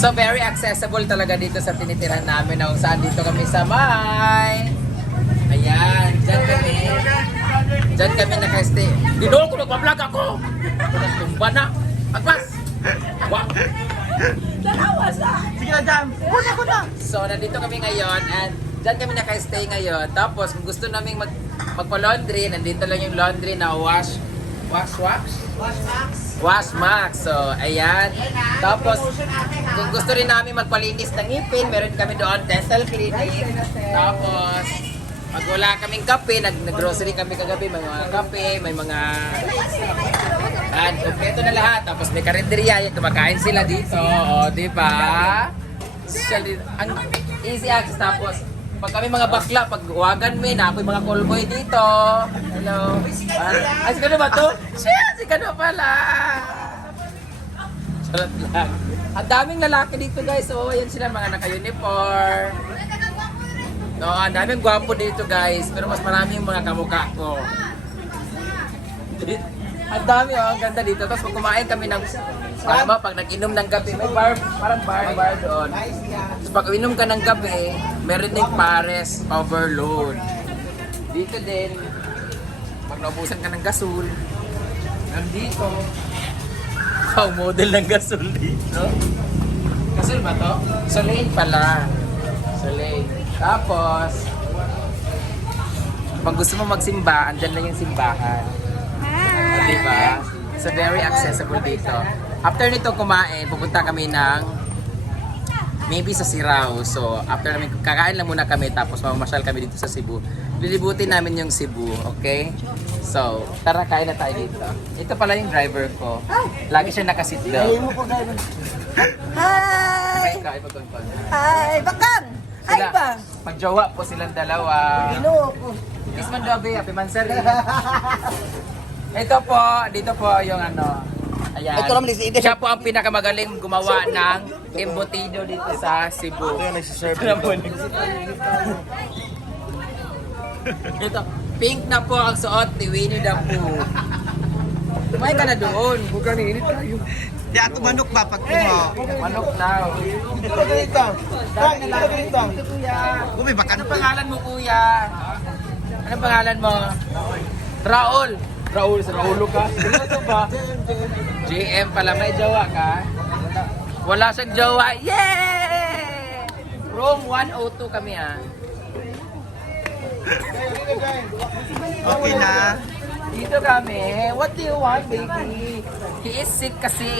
So very accessible talaga dito sa tinitirahan namin na kung saan dito kami sa may. Ayan, dyan kami naka-stay. Dino ko, nagpa-vlog ako! Tumba na! Agpas! Wow! Dalawas na! Sige na, Jam! Kuna ko na! So, nandito kami ngayon and dyan kami naka-stay ngayon. Tapos, kung gusto namin magpa-laundry, nandito lang yung laundry na Wash Max. So, ayan. Tapos, kung gusto rin namin magpalinis ng ngipin, meron kami doon, dental clinic. Tapos, pag wala kaming kape, nag-grocery kami kagabi, may mga kape, may mga... kompleto na lahat. Tapos may karinderya, yung kumakain sila dito. O, di ba? Ang easy access. Tapos, pag kami mga bakla, pag wagan mo na ako yung mga callboy dito. Hello. Ay, si Kano ba to? Shit, si Kano pala. Charot lang. Ang daming lalaki dito guys. Oh, yan sila mga naka-uniform. No, ang daming gwapo dito guys. Pero mas marami yung mga kamukha ko. Ang dami oh, ang ganda dito. Tapos pag kumain kami ng pag nag-inom ng gabi, may parang bar doon. Tapos pag inom ka ng gabi, meron ding pares, overload. Dito din, pag naubusan ka ng gasol, nandito, model ng gasol dito. Gasol ba to? Soleil pala. Soleil. Tapos, pag gusto mo magsimba, andyan lang yung simbahan. Diba? So, very accessible dito. After nito kumain, pupunta kami ng maybe sa Sirao. So, after namin, kakain lang muna kami, tapos mamamasyal kami dito sa Cebu. Lilibutin namin yung Cebu, okay? So, tara, kain na tayo dito. Ito pala yung driver ko. Lagi siya nakaseatbelt. Hi! Hi! Bakang! Hi Sila, ba? magjowa po silang dalawa. Ginoo ko. Isman Dobe, Happy Mansari. Ito po, dito po yung ano. Ayan. Ito lang, Lizzie. Siya po ang pinakamagaling gumawa ng embutido dito sa Cebu. Ito yung nagsiserve Ito, pink na po ang suot ni Winnie the Pooh. Tumayo ka na doon. Huwag ka niinit tayo. Di ato manok ba pag kumo? Manok now. Dito ka dito. Dito ka dito. Gumi baka Ano pangalan mo, kuya? Ano pangalan mo? Raul. Raul, sa Raulo ka? Sino ba? JM pala, may jowa ka? Wala siyang jowa. Yay! Room 102 kami ah. okay na. Dito kami. What do you want, baby? He is sick kasi.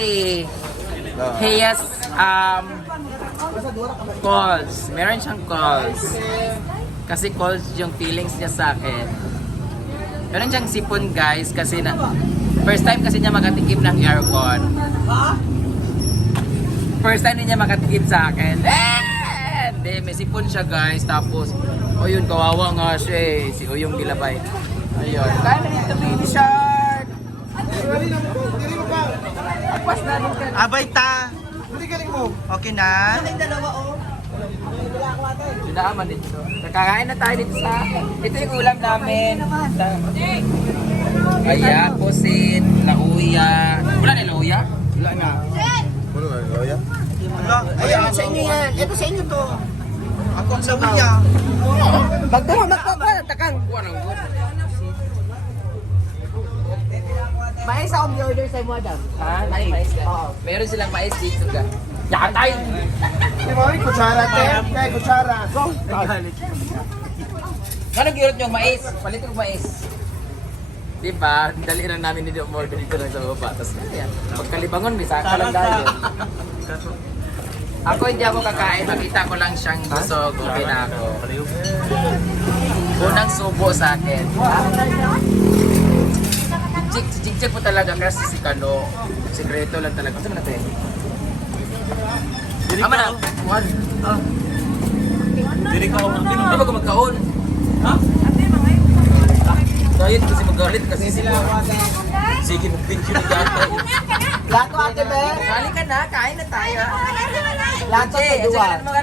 He has calls. Meron siyang calls. Kasi calls yung feelings niya sa akin. Meron siyang sipon guys kasi first time kasi niya makatikim ng aircon. First time niya makatikim sa akin. Hindi, may sipon siya guys. Tapos, yun, kawawa nga siya eh. Si Uyong Gilabay. Ayun. Kaya na dito, baby shark. Agpas na rin ka. Abay ta. Okay na. Sinaaman dito. Nakakain na tayo dito sa... Ito yung ulam namin. Ayan, pusit, lauya. Wala na lauya? Wala na. Wala na, loya? Ayan, sa inyo yan. Ito sa inyo to. Ako ang sawiya. Magpapa, takang. Mais akong order sa mo, Adam. Ha? Mais ka? Oo. Meron silang mais dito ka. Yakatay! Di ba, kutsara te? Kaya kutsara. Go! Anong kirot yung mais? Palit yung mais. Diba? Dali na namin dito umorder dito lang sa baba. Tapos yan. Pagkalibangon, bisa ka lang dahil. Ako hindi ako kakain. Makita ko lang siyang busog. Okay na ako. Unang subo sa akin. Si Jig po talaga kasi si Kano. Sikreto lang talaga. Kasi mo natin? Ama na. One. Dili ka ako. Ano ba magkaon? Ha? Dahil kasi magalit kasi sila. Sige, mag-video na gata. Lato ate, be. Kali ka na, kain na tayo. Lato Jay, sa duwa. ano mga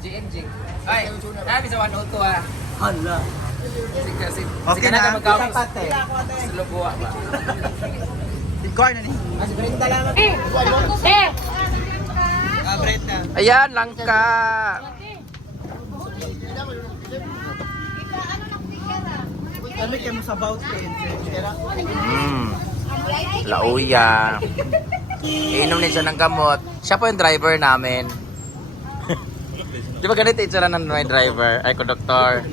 JM. JM. Ay, nabi sa 102 ah. Hala. Okay na. Magkawin. Sa Lugua ba? Igor na ni. Mas brinda lang. Eh! Ayan, langka. Kami kayo sa about Lauya. Iinom din siya ng gamot. Siya po yung driver namin. Di ba ganito itsura ng may driver? Ay, conductor.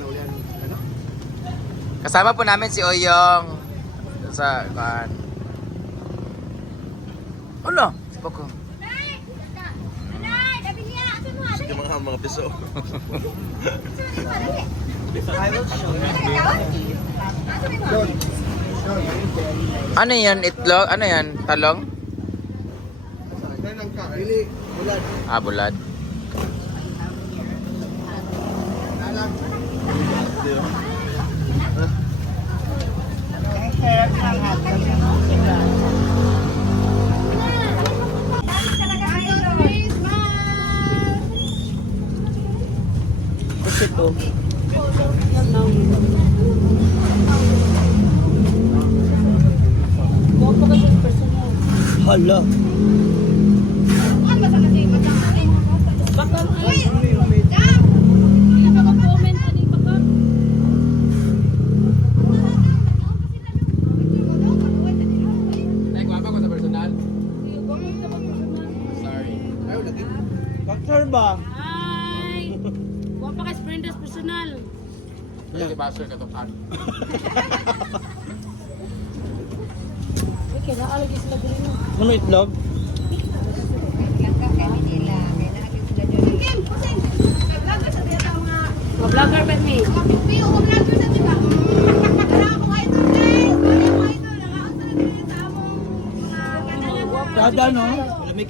Kasama po namin si Oyong. Sa, Ulo! Bako. Sige mga piso. Ano yan? Itlog? Ano yan? Talong? Dili, bulan. Ah, bulad. Kasi to. Hala. Ay, guwapa ko sa personal. Sorry. Doctor ba? Ay! Huwag pa kay Sprenda's personal. Ay, di ba sir katukan? Uy, kaya naalagay sila din mo. Ano itlog? Vlogger ba me? Dada no?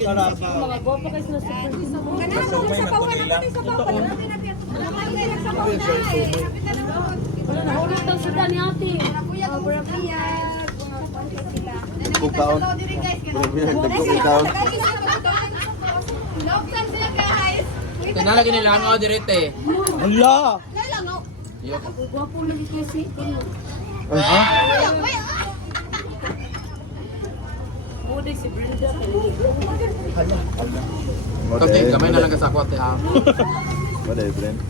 Sarap. Mga guwapo kayo sila sa Wala na, hulog daw sila ni ate. Bukaon. Tinalagay nila ang order ito eh. Hala. Guwapo lagi kayo si Ha? Budig si Brenda. Kunti, kamay na lang ka sa kote ha. Wala friend.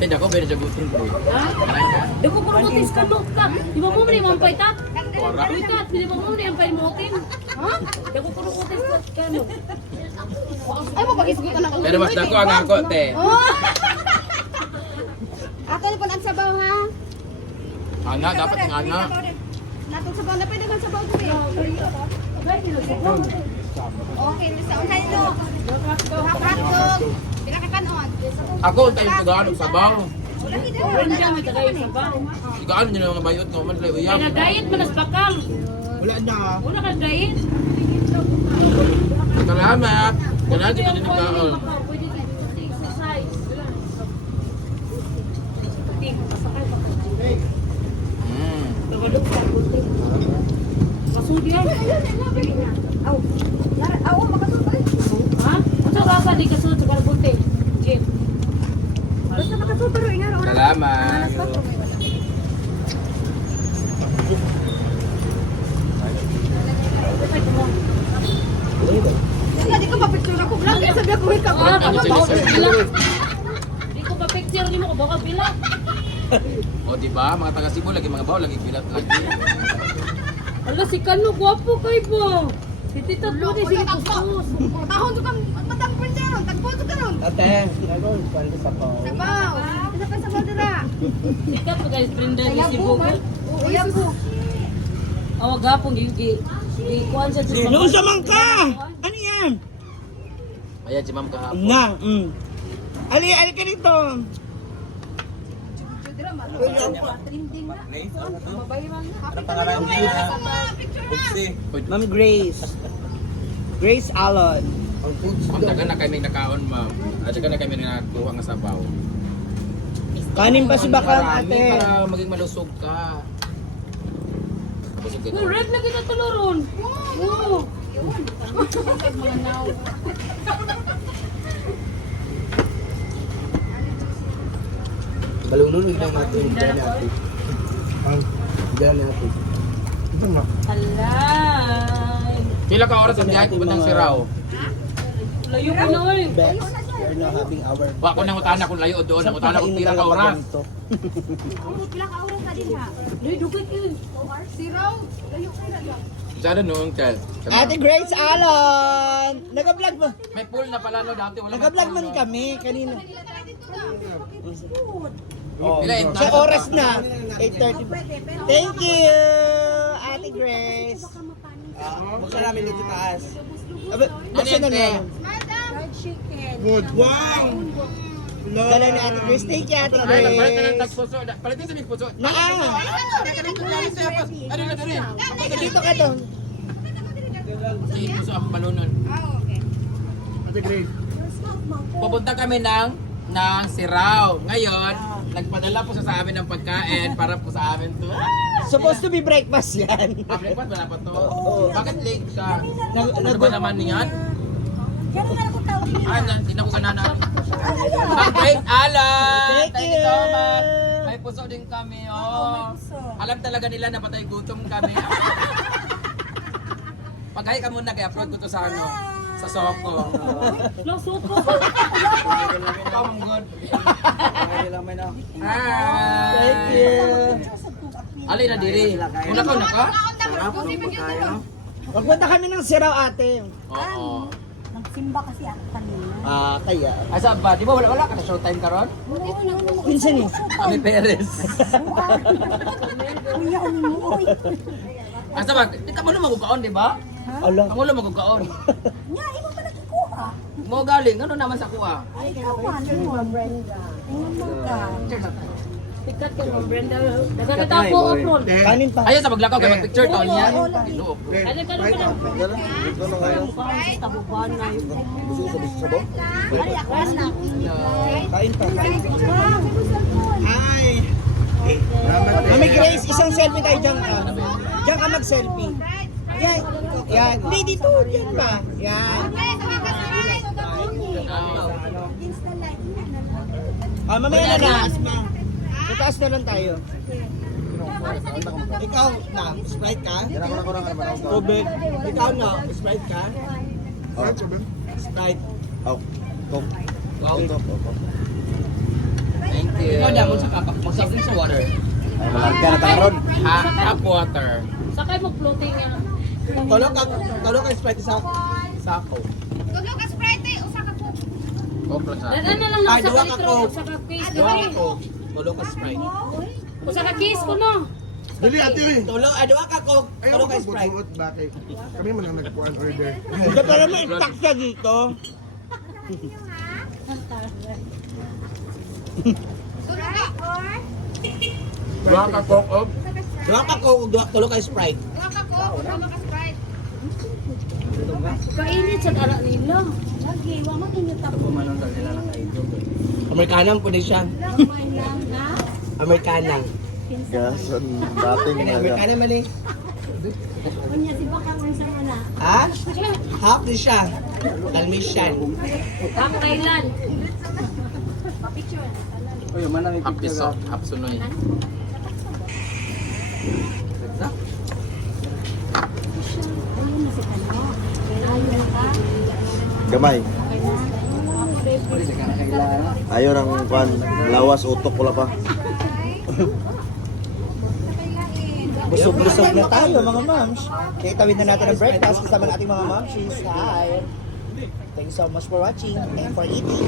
Hindi ako, pero jagutin ko. Ha? Di ko kung mutis ka ka. Di ba mo muna yung mampay ta? Uy ka, di ba mo muna yung mampay mo otin? Ha? Di ko kung mutis ka no. Ay mo pag-isgot na Pero mas dako ang ako, te. Ato ni pun ang sabaw ha. Ana, dapat nga ana. Natong sabaw na pwede kang sabaw ko eh. Okay, sa unay no. Hotdog. Pila ka kanon. Ako, tayo yung tagaan sabaw. Brenda, may tagay sa baw. Ikaan nyo na mga bayot nga man, Kaya uyang. na-diet mo nas bakal. Wala na. Una ka diet. Salamat. Kailangan Pwede dito yung din pwede nagkaan. yung bakal. Pwede yung exercise. Ting, pasakay pa ka. Tagalog sa puti. Masudi yan. Aw. Aw, makasubay. Ha? Ano rasa di kasunod sa kalbuti? Jim. Basta makasubay ro ingaro. Salamat. Hindi ko pa-picture ako. Vlog din sabi ako ka. Ah, Ano baka sila, baka sir? bila. Di ko pa picture ni mo ko baka bila. O diba, mga taga Cebu, lagi mga baw, lagi pilat lagi. Ala si Kano gwapo kay po. Si Tita Tony sige kuskus. Tahon to kam matang printer ron. Tagpo to karon. Ate, ano pwede sa pa. Sabaw. Isa pa sabaw dira. Sikat pa guys Brenda ni si Bugol. Uyab ko. Awa gapong gi kuan sa Noon sa mangka! Ano yan? Ayan, si ma'am kahapon. Na, Ali ka dito. Ma'am Grace. Grace Allen. Ma'am, taga na kami nakaon, ma'am. At taga na kami nakuha nga sabaw. Kanin pa si Bakang Marami ate. para maging malusog ka. Busog ka. Uy, red lagi na tuluron. Oo. Balulunod lang natin. Diyan natin. Diyan natin. Ito nga. Alay. Pila ka oras ang biyahe pupuntang Sirao? Layo ko na eh. Bex, we're now having our... Wa ko nang utana kung layo doon, ang utana kung pila ka oras. Ilang oras na din ha? Layo, dugay kayo. Zero. Layo kayo na lang. Sada noong tel. Ate Grace Alon! Nag-vlog mo. May pool na pala no dati wala. Nag-vlog man kami kanina. Pila yung Sa oras na, 8:30. Thank you, Ate Grace. Buksan namin dito taas. Buksan na namin. Fried chicken. Good. Wow! Dala ni Ate Grace. Thank you, Ate Ay, nagpalit na ng Grace. tagpuso. Palitin sa puso. Naa! Ano na dali? Dito ka doon. Sige puso ang balunon. Ah, okay. Pupunta kami ng Sirao. Ngayon, nagpadala po siya sa amin ng pagkain para po sa amin to. Supposed to be breakfast yan. Breakfast wala pa to. Oo. Bakit late ka? Nag- Ano ba naman niyan? Hindi na ko kanana. Ang great Alan! Thank you you. so much. May puso din kami. Oh. Alam talaga nila na patay gutom kami. Paghay ka muna kaya upload ko to sa ano. Sa Soko. Lo, suko. Come good. Hi. Thank you. Ali na diri. Una ka na ka? Magpunta kami ng Sirao, ate. Oo. Nagsimba kasi ako kanina. Kaya. Asa ba? Di ba wala ka na showtime karon? Pinsan eh. Kami Perez. Kuya, umuoy. Asa ba? Di ka mo na magkukaon, di ba? Ala. Ang ulo magkukaon. Nya, imo pa nakikuha. Mo galing, ano naman sa kuha? Ay, kawan mo. Brenda. Tikat ko, Ma'am Brenda. Nagkakita ko, Apron. Kanin pa. Ayun sa paglakaw kay mag-picture taon niya. Loob. Ano ka lang pala? Mukhang sa tabuban na yun. Ay, ako na. Kain pa. Ay. Mami Grace, isang selfie tayo dyan ka. Diyan ka mag-selfie. Yan. Yan. Hindi, dito. Yan ba? Yan. Mamaya na lang. Tataas na lang tayo. Ikaw na, Sprite ka? Tubig. Ikaw na, Sprite ka? Sprite. Thank you. Ikaw damo sa kapak. Magsabi sa water. Tap water. Sakay mo floating nga. Tolo ka Sprite sa sako. Tulo ka Sprite, usa ka po. Koplo sa. Ano na lang Ay, sa duwa ka litro, Coke. sa case Tolo ko. ko. Tolo ka Sprite. Usa ka case ko no. Dili ate. Tolo, dua ka Coke. Ayaw Tolo ko ka Sprite. pagbuot bakit? Kami man ang nagpuan order. Hindi para may stock siya dito. Tulo ka. Dua ka coke up. Dua ka Coke, tolo ka Sprite. Tulo ka po, tulo ka Sprite. Kainit sa dala nila. Lagi, wa man inyo tapo. Amerikanang po din siya. Amerikanang. Gason dating Kaya Amerikanang man eh. Kunya si Baka kung sa mana. Ha? Half din siya. Almisyan. Ang Thailand. Half piso. Half sunoy. Gamay. Ayaw nang kwan lawas utok wala pa. Busog-busog na tayo mga moms. Kaya tawid na natin ang breakfast kasama ng ating mga momshies. Hi! Thank you so much for watching and for eating.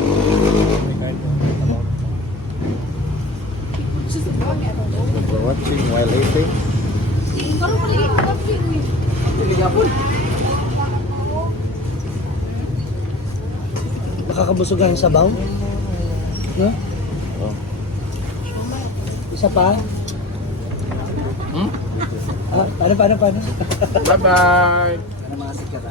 For watching while eating. Nakakabusog ang sabaw? No? Oh. Isa pa? Hmm? Paano? Bye-bye. Ano mga sikat?